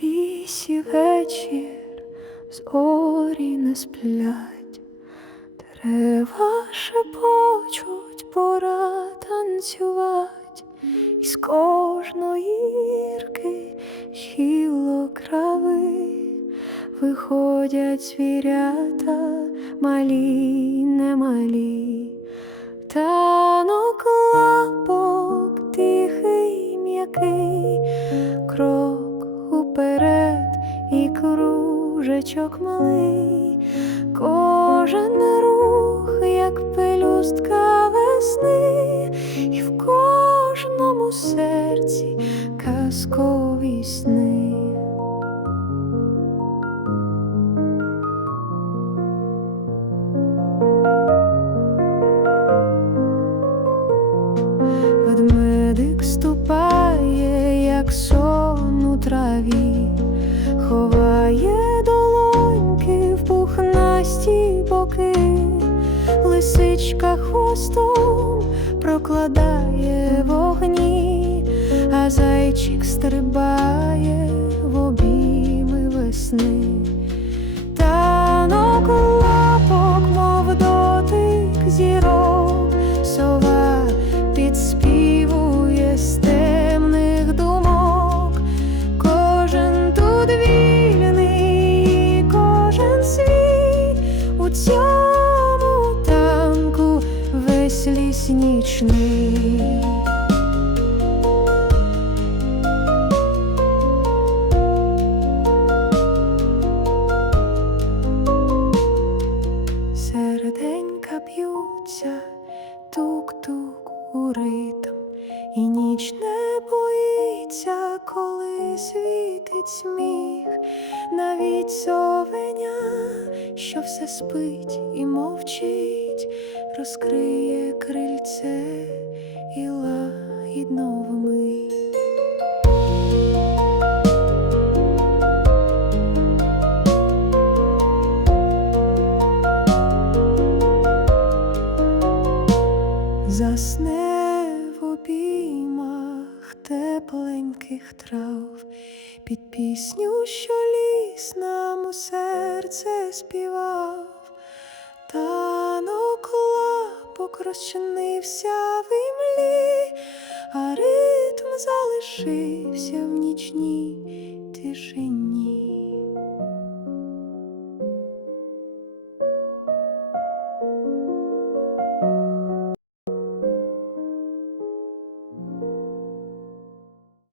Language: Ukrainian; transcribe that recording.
лісі вечір, зорі не сплять, дерева шепочуть, пора танцювать, і з кожної гірки гілок крави. Виходять звірята, малі, немалі. Танок лапок тихий, м'який, і кружечок малий, кожен рух, як пелюстка весни, і в кожному серці казкові сни. Ведмедик ступає, як сон у траві, лисичка хвостом прокладає вогні, а зайчик стрибає в обійми весни. Танок лапок, мов дотик зірок, сова підспівує з темних думок. Кожен тут вільний, кожен свій у цьому ліс нічний. Серденька б'ються, тук-тук у ритм, і ніч не боїться, коли світить сміх, навіть совеня, що все спить і мовчить, розкриє крильце Засне в обіймах тепленьких трав, під пісню, що ліс нам у серце співав, танок лапок розчинився в імлі, а ритм залишився в нічній тишині.